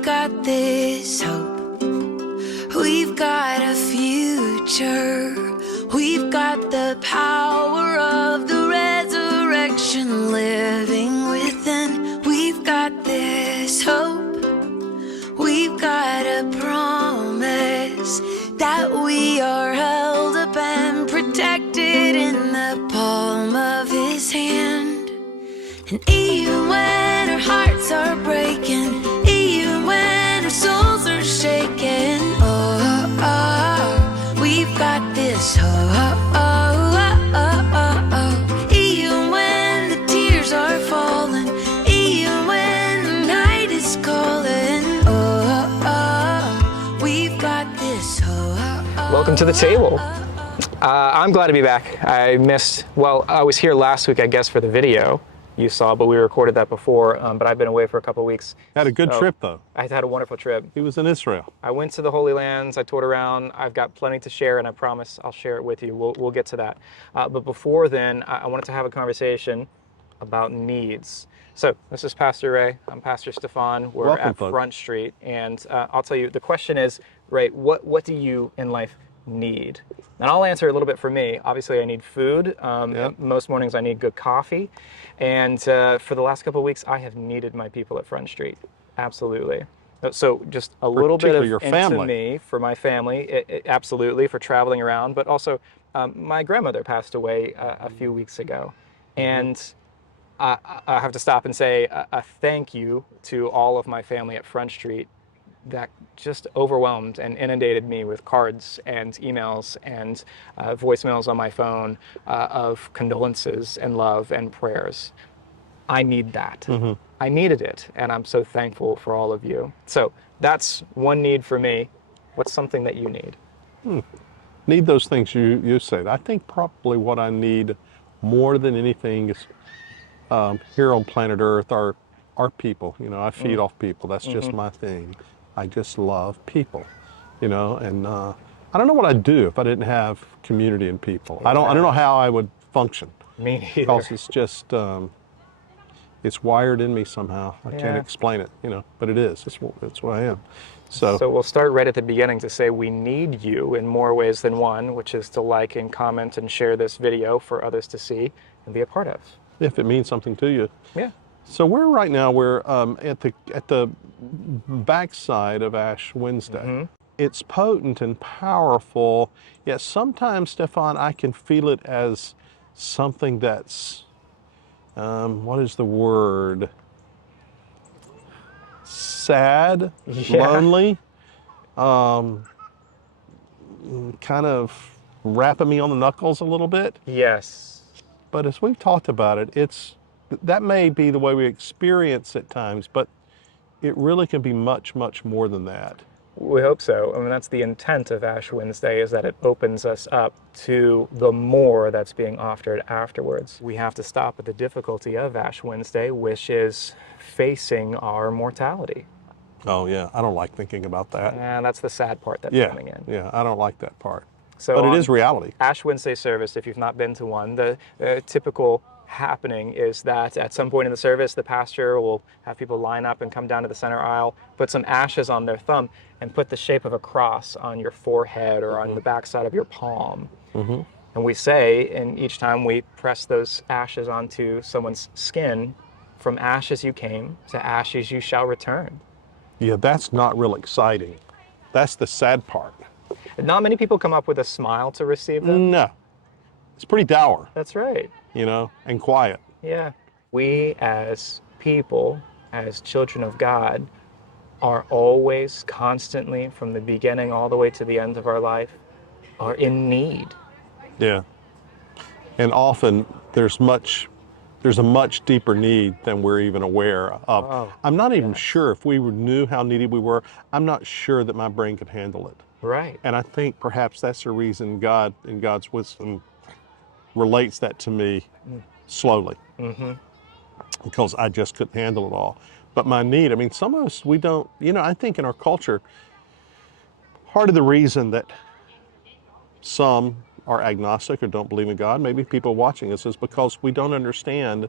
we've got this hope. We've got a future. We've got the power of the resurrection living within. We've got this hope. We've got a promise that we are held up and protected in the palm of his hand. And even when our hearts are breaking, even when our souls are shaking, we've got this hope. Even when the tears are falling, even when the night is calling, we've got this hope. Welcome to the table. I'm glad to be back. I was here last week, I guess, for the video you saw, but we recorded that before, but I've been away for a couple of weeks. Had a good trip, though. I had a wonderful trip. He was in Israel. I went to the Holy Lands, I toured around, I've got plenty to share, and I promise I'll share it with you. We'll get to that. But before then, I wanted to have a conversation about needs. So this is Pastor Ray, I'm Pastor Stefan, we're Welcome, at folks. Front Street, and I'll tell you, the question is, Ray, what do you in life need? And I'll answer a little bit for me. Obviously, I need food. Yep. Most mornings I need good coffee. And for the last couple of weeks, I have needed my people at Front Street. Absolutely. So just a little bit of Particularly your into family. me for my family, absolutely, for traveling around. But also, my grandmother passed away a few weeks ago. And I have to stop and say a thank you to all of my family at Front Street that just overwhelmed and inundated me with cards and emails and voicemails on my phone of condolences and love and prayers. I need that. Mm-hmm. I needed it, and I'm so thankful for all of you. So that's one need for me. What's something that you need? Need those things you said. I think probably what I need more than anything is here on planet Earth are people. You know, I feed off people. That's just my thing. I just love people, you know, and I don't know what I'd do if I didn't have community and people. I don't know how I would function. Me neither. Because it's just it's wired in me somehow. I can't explain it, you know, but it is. It's what I am. So we'll start right at the beginning to say we need you in more ways than one, which is to like and comment and share this video for others to see and be a part of. if it means something to you. Yeah. So we're at the backside of Ash Wednesday. Mm-hmm. It's potent and powerful, yet sometimes, Stefan, I can feel it as something that's, what is the word? Sad, lonely, kind of rapping me on the knuckles a little bit. Yes. But as we've talked about it, that may be the way we experience at times, but it really can be much, much more than that. We hope so. I mean, that's the intent of Ash Wednesday, is that it opens us up to the more that's being offered afterwards. We have to stop at the difficulty of Ash Wednesday, which is facing our mortality. Oh, yeah. I don't like thinking about that. And that's the sad part that's coming in. Yeah, I don't like that part. So but it is reality. Ash Wednesday service, if you've not been to one, the typical happening is that at some point in the service, the pastor will have people line up and come down to the center aisle, put some ashes on their thumb, and put the shape of a cross on your forehead or on the backside of your palm. Mm-hmm. And we say, and each time we press those ashes onto someone's skin, from ashes you came, to ashes you shall return. Yeah, that's not real exciting. That's the sad part. Not many people come up with a smile to receive them. No. It's pretty dour. That's right. You know, and quiet. Yeah. We as people, as children of God, are always, constantly, from the beginning all the way to the end of our life, are in need. Yeah. And often there's a much deeper need than we're even aware of. Oh, I'm not even sure if we knew how needy we were, I'm not sure that my brain could handle it. Right. And I think perhaps that's the reason God, in God's wisdom, relates that to me slowly. Mm-hmm. Because I just couldn't handle it all. But my need, I mean, some of us, we don't, you know, I think in our culture, part of the reason that some are agnostic or don't believe in God, maybe people watching us, is because we don't understand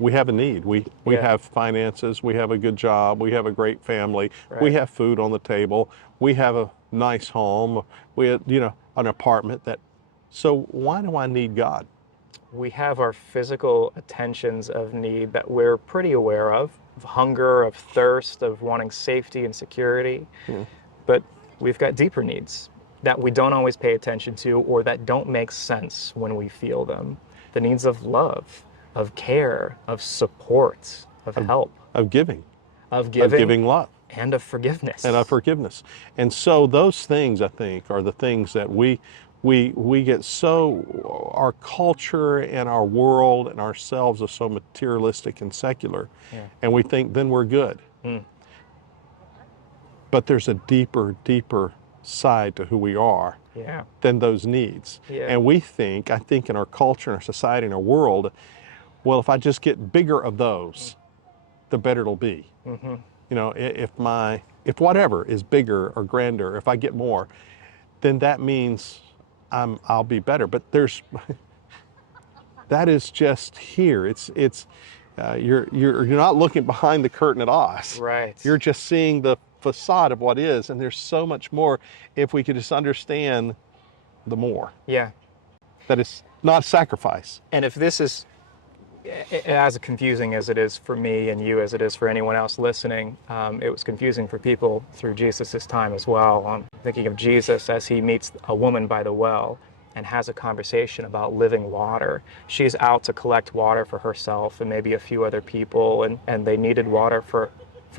we have a need. We Yeah. have finances, we have a good job, we have a great family, we Right. have food on the table, we have a nice home, we have, an apartment so why do I need God? We have our physical attentions of need that we're pretty aware of hunger, of thirst, of wanting safety and security. But we've got deeper needs that we don't always pay attention to or that don't make sense when we feel them. The needs of love, of care, of support, of help, Of giving. of Of giving love. and of forgiveness. And of forgiveness. And so those things, I think, are the things that we get so, our culture and our world and ourselves are so materialistic and secular. Yeah. And we think then we're good. But there's a deeper side to who we are Yeah. than those needs. Yeah. And I think in our culture, in our society, in our world, well, if I just get bigger of those, the better it'll be. If whatever is bigger or grander, if I get more, then that means I'll be better. But that is just here. You're not looking behind the curtain at us. Right. You're just seeing the facade of what is, and there's so much more if we could just understand the more. Yeah. That it's not sacrifice. And if this is as confusing as it is for me and you as it is for anyone else listening, it was confusing for people through Jesus' time as well. I'm thinking of Jesus as he meets a woman by the well and has a conversation about living water. She's out to collect water for herself and maybe a few other people, and they needed water for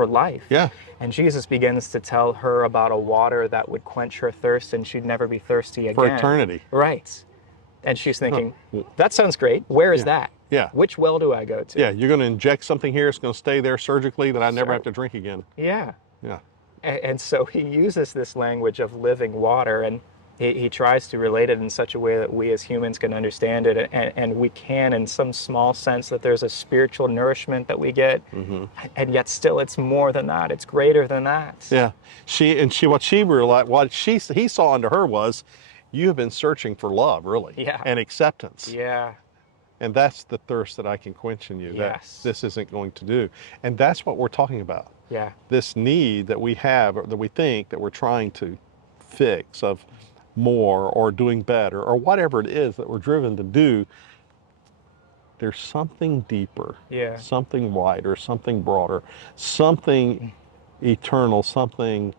life. Yeah. And Jesus begins to tell her about a water that would quench her thirst and she'd never be thirsty again. For eternity. Right. And she's thinking, that sounds great. Where is that? Yeah. Which well do I go to? Yeah, you're going to inject something here, it's going to stay there surgically that I never have to drink again. Yeah. Yeah. And so he uses this language of living water, and he tries to relate it in such a way that we as humans can understand it, and we can in some small sense that there's a spiritual nourishment that we get, and yet still it's more than that. It's greater than that. Yeah. What she realized, he saw under her was, you have been searching for love, really. Yeah. And acceptance. Yeah. And that's the thirst that I can quench in you, that Yes. this isn't going to do. And that's what we're talking about. Yeah. This need that we have, or that we think that we're trying to fix, of more or doing better or whatever it is that we're driven to do, there's something deeper, Yeah. something wider, something broader, something eternal, something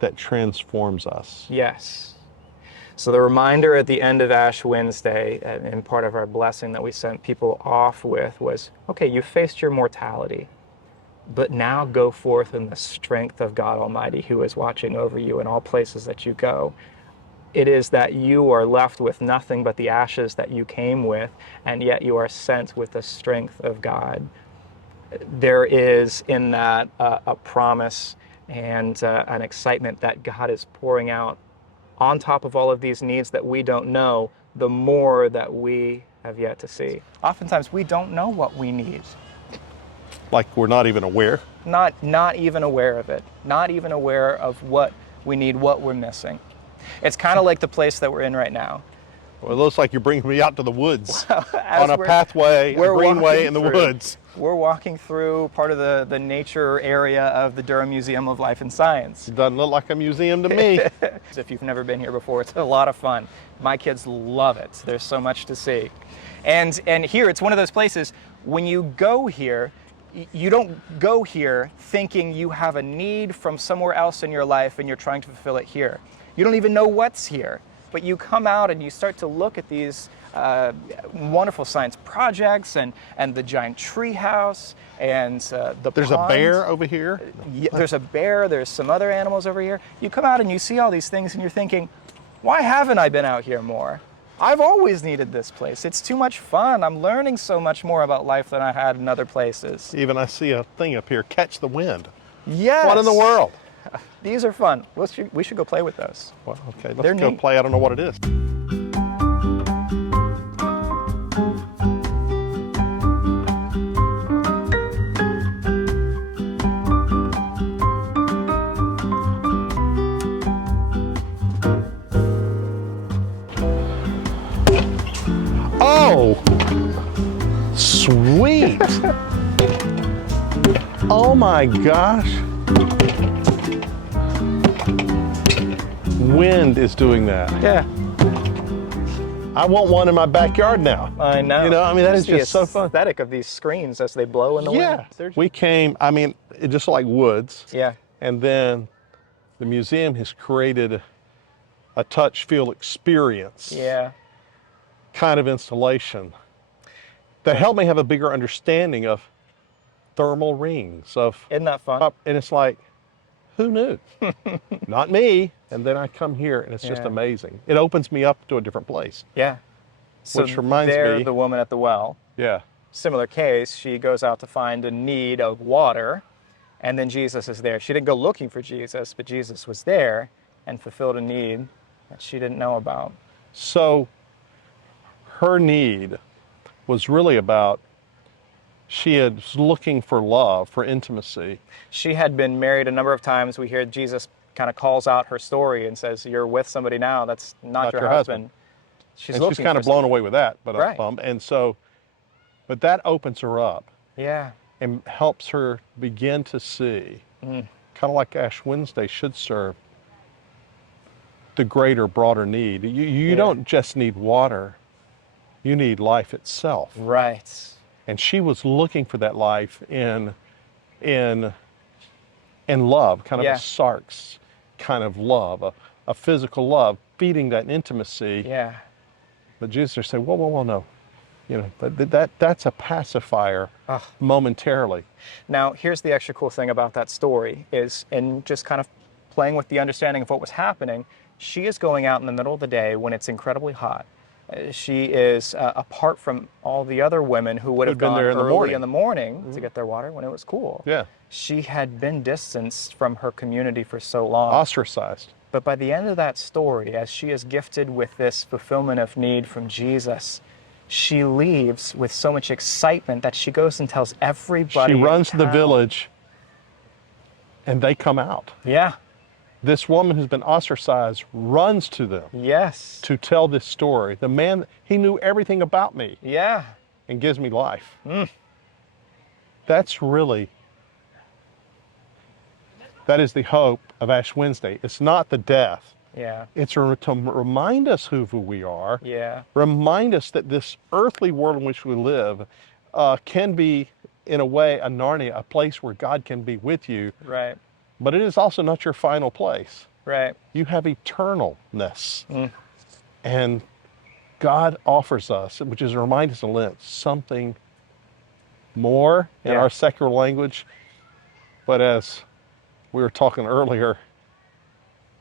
that transforms us. Yes. So the reminder at the end of Ash Wednesday, and part of our blessing that we sent people off with, was, okay, you faced your mortality, but now go forth in the strength of God Almighty, who is watching over you in all places that you go. It is that you are left with nothing but the ashes that you came with, and yet you are sent with the strength of God. There is in that a promise and an excitement that God is pouring out on top of all of these needs that we don't know, the more that we have yet to see. Oftentimes we don't know what we need. Like we're not even aware. Not even aware of it. Not even aware of what we need, what we're missing. It's kind of like the place that we're in right now. Well, it looks like you're bringing me out to the woods As on a pathway, a greenway walking in the through- woods. We're walking through part of the nature area of the Durham Museum of Life and Science. Doesn't look like a museum to me. If you've never been here before, it's a lot of fun. My kids love it. There's so much to see. And here, it's one of those places, when you go here, you don't go here thinking you have a need from somewhere else in your life and you're trying to fulfill it here. You don't even know what's here. But you come out and you start to look at these wonderful science projects and the giant tree house and the There's pond. a bear over here. Yeah, there's a bear, there's some other animals over here. You come out and you see all these things and you're thinking, why haven't I been out here more? I've always needed this place. It's too much fun. I'm learning so much more about life than I had in other places. Even I see a thing up here, catch the wind. Yes. What in the world? These are fun. We should go play with those. Well, okay, They're let's go neat. play. I don't know what it is. Oh, my gosh. Wind is doing that. Yeah. I want one in my backyard now. I know. You know, I mean, that is the just so fun. aesthetic of these screens as they blow in the Yeah. wind. They're- We came, I mean, it just like woods. Yeah. And then the museum has created a touch feel experience Yeah. kind of installation that helped me have a bigger understanding of thermal rings of Isn't that fun? and it's like, who knew? Not me. And then I come here and it's just Yeah. amazing. It opens me up to a different place. Yeah. So Which reminds there, me- the woman at the well. Yeah. Similar case, she goes out to find a need of water, and then Jesus is there. She didn't go looking for Jesus, but Jesus was there and fulfilled a need that she didn't know about. So her need was really about, she was looking for love, for intimacy. She had been married a number of times. We hear Jesus kind of calls out her story and says, "You're with somebody now. That's not your husband." She's And looking she's kind for of blown away with that, but Right. and so, but that opens her up Yeah. and helps her begin to see, kind of like Ash Wednesday should serve, the greater, broader need. You don't just need water, you need life itself. Right. And she was looking for that life in love, kind of Yeah. a sarx kind of love, a physical love, feeding that intimacy. Yeah. But Jesus would say, whoa, no. You know, that's a pacifier Ugh. momentarily. Now, here's the extra cool thing about that story is, in just kind of playing with the understanding of what was happening, she is going out in the middle of the day when it's incredibly hot. She is apart from all the other women who would have Who'd been gone there in the early morning. in the morning to get their water when it was cool. Yeah. She had been distanced from her community for so long. Ostracized. But by the end of that story, as she is gifted with this fulfillment of need from Jesus, she leaves with so much excitement that she goes and tells everybody. She in runs to the town. village and they come out. Yeah. This woman who's been ostracized runs to them Yes. to tell this story. The man, he knew everything about me Yeah. and gives me life. That's really, that is the hope of Ash Wednesday. It's not the death. Yeah. It's to remind us who we are. Yeah. Remind us that this earthly world in which we live can be, in a way, a Narnia, a place where God can be with you. Right. But it is also not your final place. Right. You have eternalness. And God offers us, which is a reminder to Lent, something more in Yeah. our secular language. But as we were talking earlier,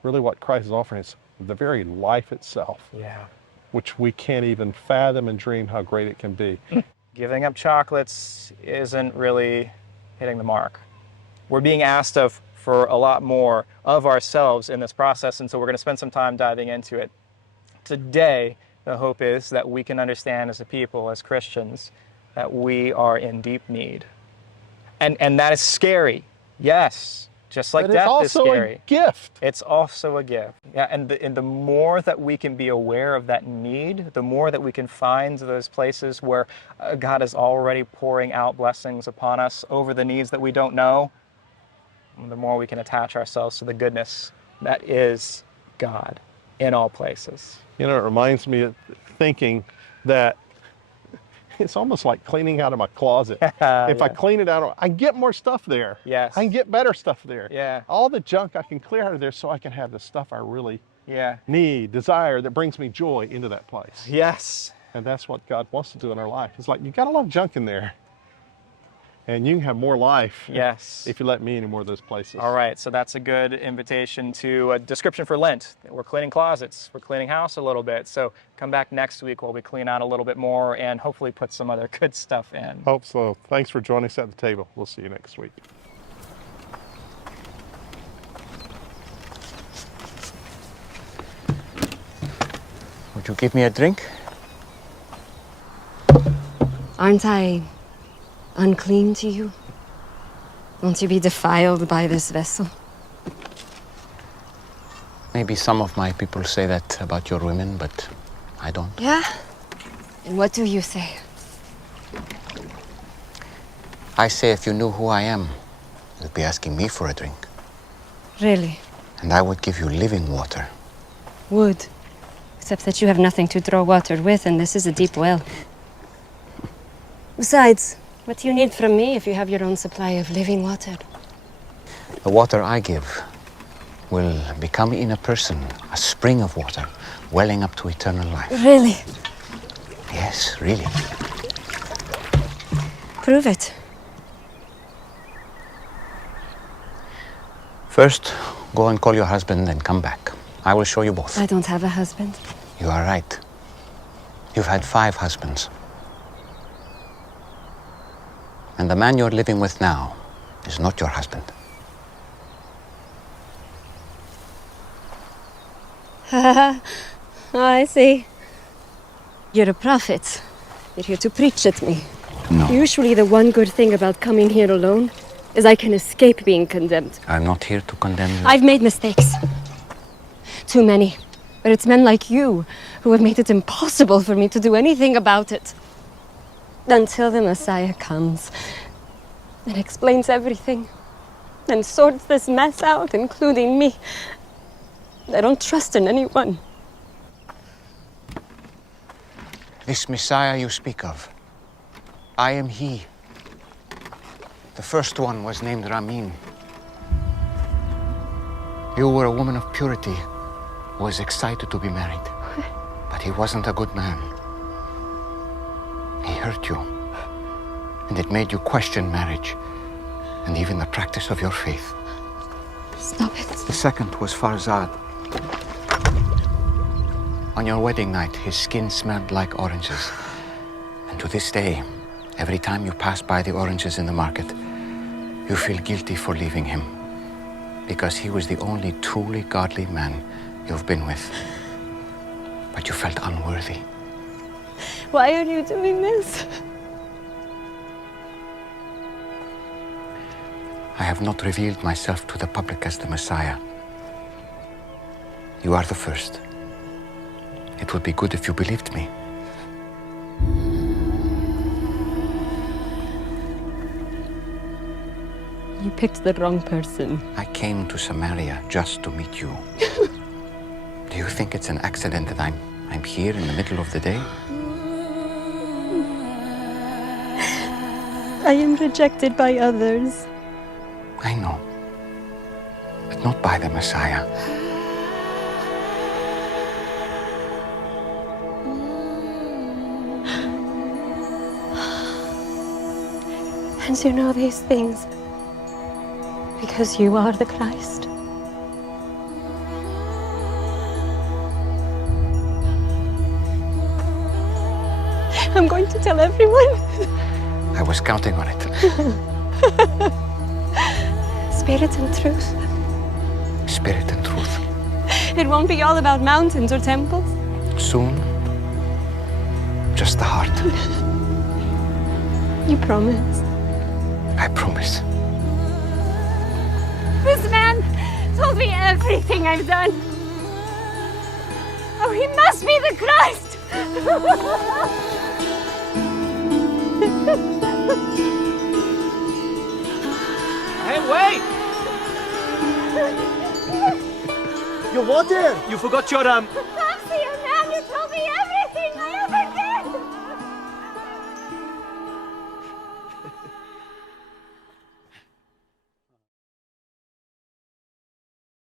really what Christ is offering is the very life itself, Yeah. which we can't even fathom and dream how great it can be. Giving up chocolates isn't really hitting the mark. We're being asked for a lot more of ourselves in this process, and so we're going to spend some time diving into it. Today, the hope is that we can understand as a people, as Christians, that we are in deep need. And that is scary. Yes. Just like But death it's is also scary. a gift. It's also a gift. Yeah, and the more that we can be aware of that need, the more that we can find those places where God is already pouring out blessings upon us over the needs that we don't know, the more we can attach ourselves to the goodness that is God in all places. You know, it reminds me of thinking that it's almost like cleaning out of my closet. If I Yeah. clean it out, I get more stuff there. Yes. I can get better stuff there. Yeah. All the junk I can clear out of there so I can have the stuff I really Yeah. need, desire, that brings me joy into that place. Yes. And that's what God wants to do in our life. It's like, you got a lot of junk in there. And you can have more life Yes. if you let me into more of those places. All right, so that's a good invitation to a description for Lent. We're cleaning closets, we're cleaning house a little bit. So come back next week while we clean out a little bit more and hopefully put some other good stuff in. Hope so. Thanks for joining us at the table. We'll see you next week. Would you give me a drink? Aren't I unclean to you? Won't you be defiled by this vessel? Maybe some of my people say that about your women, but I don't. Yeah? And what do you say? I say if you knew who I am, you'd be asking me for a drink. Really? And I would give you living water. Would. Except that you have nothing to draw water with, and this is a deep well. Besides, what do you need from me if you have your own supply of living water? The water I give will become in a person a spring of water, welling up to eternal life. Really? Yes, really. Prove it. First, go and call your husband and come back. I will show you both. I don't have a husband. You are right. You've had 5 husbands. And the man you're living with now is not your husband. Oh, I see. You're a prophet. You're here to preach at me. No. Usually the one good thing about coming here alone is I can escape being condemned. I'm not here to condemn you. I've made mistakes. Too many. But it's men like you who have made it impossible for me to do anything about it. Until the Messiah comes and explains everything and sorts this mess out, including me. I don't trust in anyone. This Messiah you speak of, I am he. The first one was named Ramin. You were a woman of purity who was excited to be married. But he wasn't a good man. He hurt you. And it made you question marriage and even the practice of your faith. Stop it. The second was Farzad. On your wedding night, his skin smelled like oranges. And to this day, every time you pass by the oranges in the market, you feel guilty for leaving him. Because he was the only truly godly man you've been with. But you felt unworthy. Why are you doing this? I have not revealed myself to the public as the Messiah. You are the first. It would be good if you believed me. You picked the wrong person. I came to Samaria just to meet you. Do you think it's an accident that I'm here in the middle of the day? I am rejected by others. I know. But not by the Messiah. And you know these things because you are the Christ. I'm going to tell everyone. I was counting on it. Spirit and truth. Spirit and truth. It won't be all about mountains or temples. Soon, just the heart. You promise. I promise. This man told me everything I've done. Oh, he must be the Christ! Hey, wait! Your water! You forgot your Come see a man who told me everything I ever